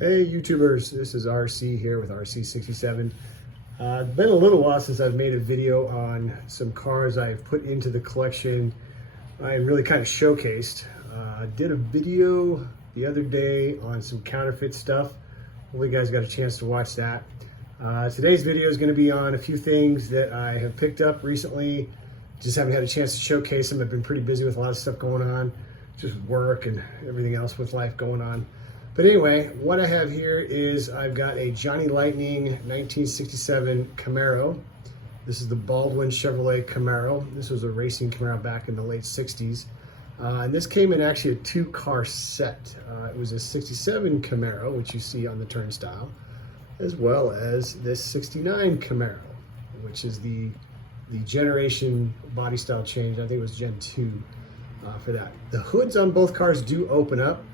Hey YouTubers, this is RC here with RC67. It's been a little while since I've made a video on some cars I've put into the collection and really kind of showcased. I did a video the other day on some counterfeit stuff. Hopefully you guys got a chance to watch that. Today's video is going to be on a few things that I have picked up recently. Just haven't had a chance to showcase them. I've been pretty busy with a lot of stuff going on, just work and everything else with life going on. But anyway, what I have here is I've got a Johnny Lightning 1967 Camaro. This is the Baldwin Chevrolet Camaro. This was a racing Camaro back in the late 60s. And this came in actually a two-car set. It was a 67 Camaro, which you see on the turnstile, as well as this 69 Camaro, which is the generation body style change. I think it was Gen 2 for that. The hoods on both cars do open up.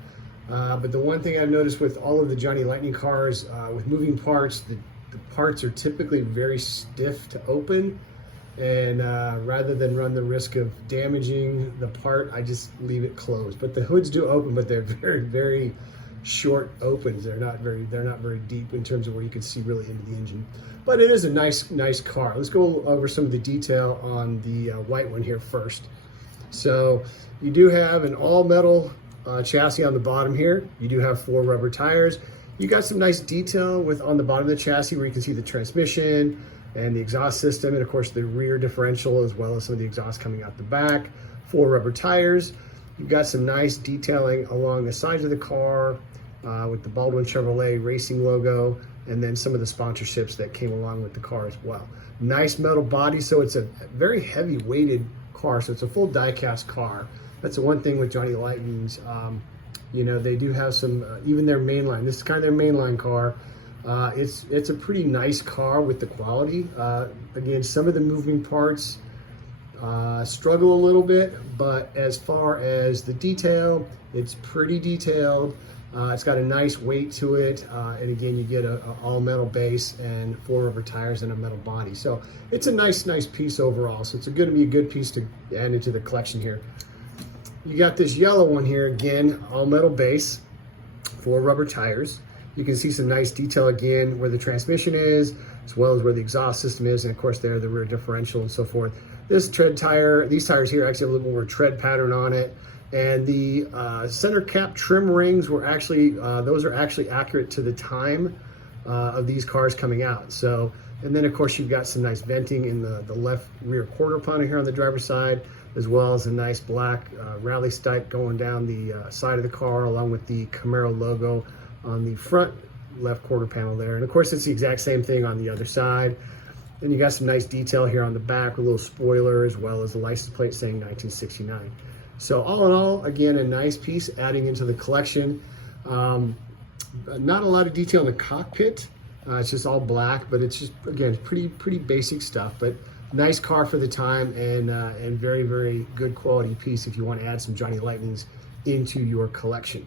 But the one thing I've noticed with all of the Johnny Lightning cars, with moving parts, the parts are typically very stiff to open. And rather than run the risk of damaging the part, I just leave it closed. But the hoods do open, but they're very, very short opens. They're not very deep in terms of where you can see really into the engine. But it is a nice car. Let's go over some of the detail on the white one here first. So you do have an all metal chassis on the bottom here. You do have 4 rubber tires. You got some nice detail on the bottom of the chassis where you can see the transmission and the exhaust system, and of course the rear differential, as well as some of the exhaust coming out the back. 4 rubber tires. You've got some nice detailing along the sides of the car with the Baldwin Chevrolet racing logo, and then some of the sponsorships that came along with the car as well. Nice metal body, so it's a very heavy weighted car, so it's a full die-cast car. That's the one thing with Johnny Lightnings. You know, they do have some, even their mainline. This is kind of their mainline car. It's a pretty nice car with the quality. Again, some of the moving parts struggle a little bit, but as far as the detail, it's pretty detailed. It's got a nice weight to it, and again, you get a all metal base and 4 rubber tires and a metal body. So it's a nice piece overall. So it's going to be a good piece to add into the collection here. You got this yellow one here, again, all metal base, 4 rubber tires. You can see some nice detail again where the transmission is, as well as where the exhaust system is, and of course there, the rear differential and so forth. This tread tire, these tires here actually have a little more tread pattern on it. And the center cap trim rings were actually, those are actually accurate to the time of these cars coming out. So, and then of course you've got some nice venting in the left rear quarter panel here on the driver's side, as well as a nice black rally stripe going down the side of the car, along with the Camaro logo on the front left quarter panel there. And of course it's the exact same thing on the other side. Then you got some nice detail here on the back with a little spoiler, as well as the license plate saying 1969. So all in all, again, a nice piece adding into the collection. Not a lot of detail in the cockpit. It's just all black, but it's just, again, pretty basic stuff, but nice car for the time, and very, very good quality piece if you want to add some Johnny Lightnings into your collection.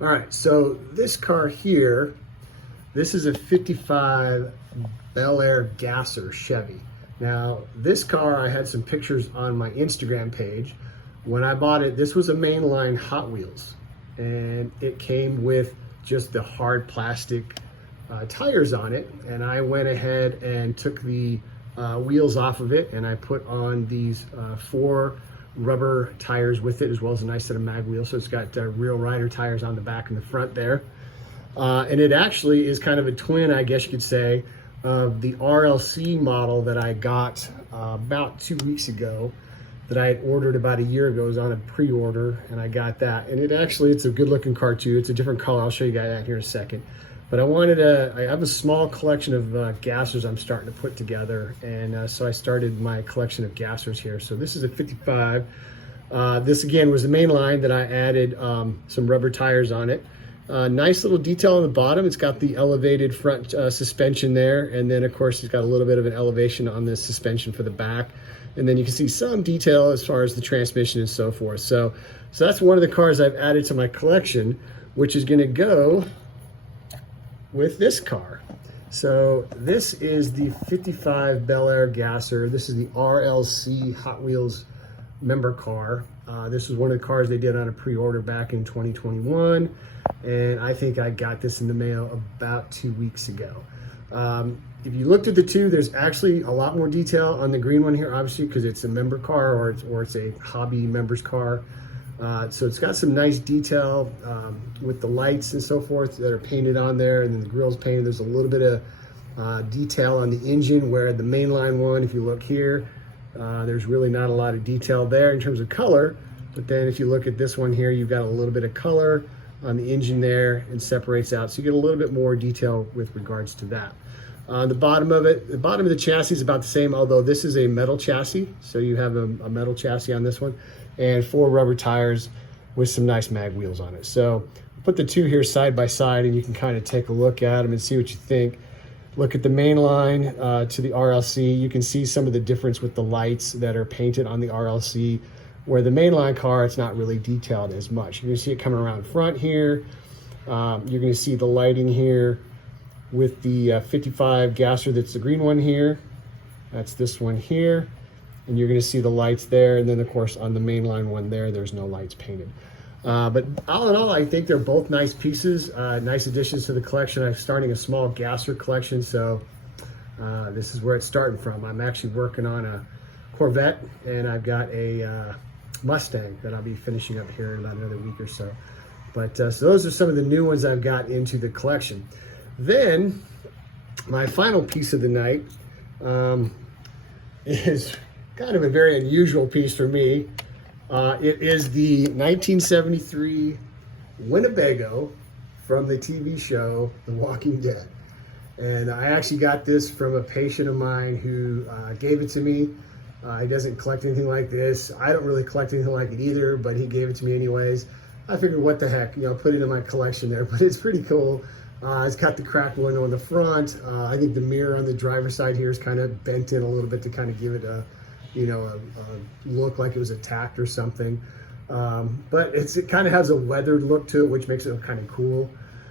All right, so this car here, this is a 55 Bel Air Gasser Chevy. Now, this car, I had some pictures on my Instagram page. When I bought it, this was a mainline Hot Wheels, and it came with just the hard plastic tires on it. And I went ahead and took the wheels off of it, and I put on these 4 rubber tires with it, as well as a nice set of mag wheels. So it's got real rider tires on the back and the front there. And it actually is kind of a twin, I guess you could say, of the RLC model that I got about 2 weeks ago, that I had ordered about a year ago. It was on a pre-order, and I got that. And it's a good looking car too. It's a different color. I'll show you guys that here in a second. But I have a small collection of gassers I'm starting to put together. And so I started my collection of gassers here. So this is a 55. This again was the main line that I added some rubber tires on it. Nice little detail on the bottom. It's got the elevated front suspension there, and then of course it's got a little bit of an elevation on the suspension for the back, and then you can see some detail as far as the transmission and so forth. So that's one of the cars I've added to my collection, which is going to go with this car. So this is the 55 Bel Air Gasser. This is the RLC Hot Wheels member car. This was one of the cars they did on a pre-order back in 2021. and I think I got this in the mail about 2 weeks ago. If you looked at the two, there's actually a lot more detail on the green one here, obviously, because it's a member car or it's a hobby member's car. So it's got some nice detail with the lights and so forth that are painted on there, and then the grill's painted. There's a little bit of detail on the engine, where the mainline one, if you look here, there's really not a lot of detail there in terms of color. But then if you look at this one here, you've got a little bit of color on the engine there and separates out. So you get a little bit more detail with regards to that. The bottom of it, the bottom of the chassis is about the same, although this is a metal chassis. So you have a metal chassis on this one, and 4 rubber tires with some nice mag wheels on it. So put the two here side by side, and you can kind of take a look at them and see what you think. Look at the main line to the RLC. You can see some of the difference with the lights that are painted on the RLC, where the mainline car, it's not really detailed as much. You're gonna see it coming around front here. You're gonna see the lighting here with the 55 gasser, that's the green one here. That's this one here. And you're gonna see the lights there. And then of course on the mainline one there, there's no lights painted. But all in all, I think they're both nice pieces, nice additions to the collection. I'm starting a small gasser collection, so this is where it's starting from. I'm actually working on a Corvette, and I've got a Mustang that I'll be finishing up here in about another week or so. But so those are some of the new ones I've got into the collection. Then my final piece of the night is kind of a very unusual piece for me. It is the 1973 Winnebago from the TV show The Walking Dead. And I actually got this from a patient of mine who gave it to me. He doesn't collect anything like this. I don't really collect anything like it either, but he gave it to me anyways. I figured, what the heck, put it in my collection there, but it's pretty cool. It's got the cracked window on the front. I think the mirror on the driver's side here is kind of bent in a little bit to kind of give it a look like it was attacked or something. But it kind of has a weathered look to it, which makes it kind of cool.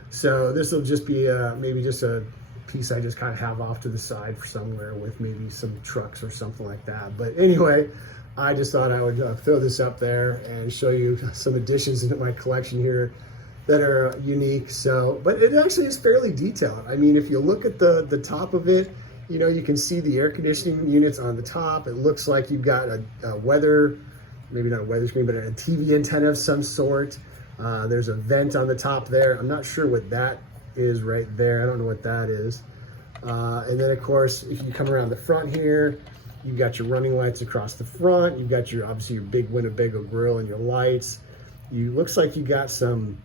So this will just be maybe just a piece I just kind of have off to the side for somewhere with maybe some trucks or something like that. But anyway, I just thought I would throw this up there and show you some additions into my collection here that are unique. So, but it actually is fairly detailed. I mean, if you look at the top of it, you can see the air conditioning units on the top. It looks like you've got a weather, maybe not a weather screen, but a TV antenna of some sort. There's a vent on the top there. I'm not sure what that is right there. I don't know what that is. And then of course, if you come around the front here, you've got your running lights across the front. You've got obviously your big Winnebago grill and your lights. Looks like you got some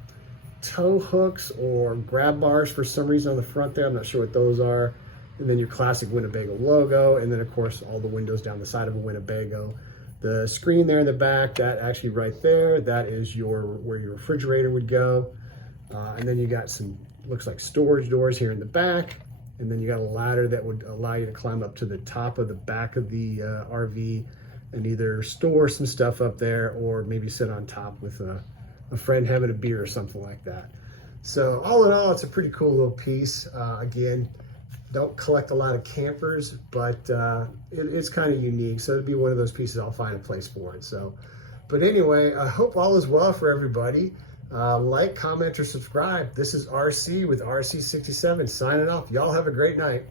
tow hooks or grab bars for some reason on the front there. I'm not sure what those are. And then your classic Winnebago logo. And then of course, all the windows down the side of a Winnebago. The screen there in the back, that actually right there, that is where your refrigerator would go. And then you got some, looks like storage doors here in the back. And then you got a ladder that would allow you to climb up to the top of the back of the RV and either store some stuff up there or maybe sit on top with a friend having a beer or something like that. So all in all, it's a pretty cool little piece. Again, don't collect a lot of campers, but it's kind of unique. So it'd be one of those pieces I'll find a place for it. So, but anyway, I hope all is well for everybody. Like, comment, or subscribe. This is RC with RC67 signing off. Y'all have a great night.